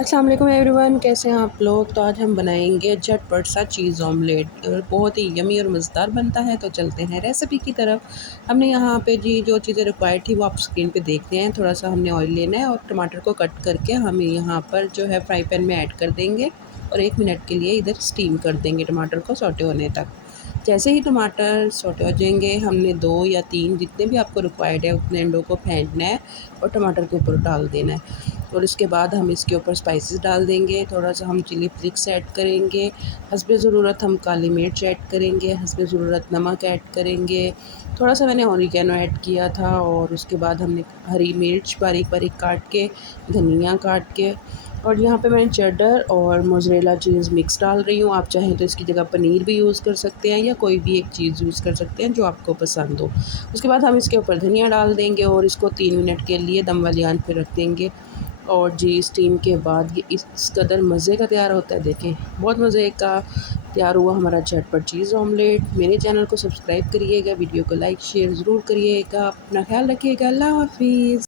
अस्सलाम वालेकुम एवरीवन, कैसे हैं आप लोग। तो आज हम बनाएंगे झटपट सा चीज़ ऑमलेट और बहुत ही यमी और मज़ेदार बनता है। तो चलते हैं रेसिपी की तरफ। हमने यहाँ पे जी जो चीज़ें रिक्वायर्ड थी वो आप स्क्रीन पे देख रहे हैं। थोड़ा सा हमने ऑयल लेना है और टमाटर को कट करके हम यहाँ पर जो है फ्राई पैन में ऐड कर देंगे और 1 मिनट के लिए इधर स्टीम कर देंगे टमाटर को सौटे होने तक। जैसे ही टमाटर सौटे हो जाएंगे हमने 2 या 3 जितने भी आपको रिक्वायर्ड है उतने अंडों को फेंटना है और टमाटर के ऊपर डाल देना है। और इसके बाद हम इसके ऊपर स्पाइसेस डाल देंगे। थोड़ा सा हम चिली फ्लिक्स ऐड करेंगे, हस्बे ज़रूरत हम काली मिर्च ऐड करेंगे, हस्बे ज़रूरत नमक ऐड करेंगे। थोड़ा सा मैंने ऑरिगेनो ऐड किया था और उसके बाद हमने हरी मिर्च बारीक बारीक काट के, धनिया काट के, और यहाँ पे मैंने चेडर और मोज़रेला चीज़ मिक्स डाल रही हूँ। आप चाहें तो इसकी जगह पनीर भी यूज़ कर सकते हैं या कोई भी एक चीज़ यूज़ कर सकते हैं जो आपको पसंद हो। उसके बाद हम इसके ऊपर धनिया डाल देंगे और इसको 3 मिनट के लिए दम वाली आंच पे रख देंगे। और जी स्टीम के बाद ये इस कदर मज़े का तैयार होता है, देखें बहुत मज़े का तैयार हुआ हमारा झटपट चीज़ ऑमलेट। मेरे चैनल को सब्सक्राइब करिएगा, वीडियो को लाइक शेयर ज़रूर करिएगा, अपना ख्याल रखिएगा, अल्लाह हाफिज़।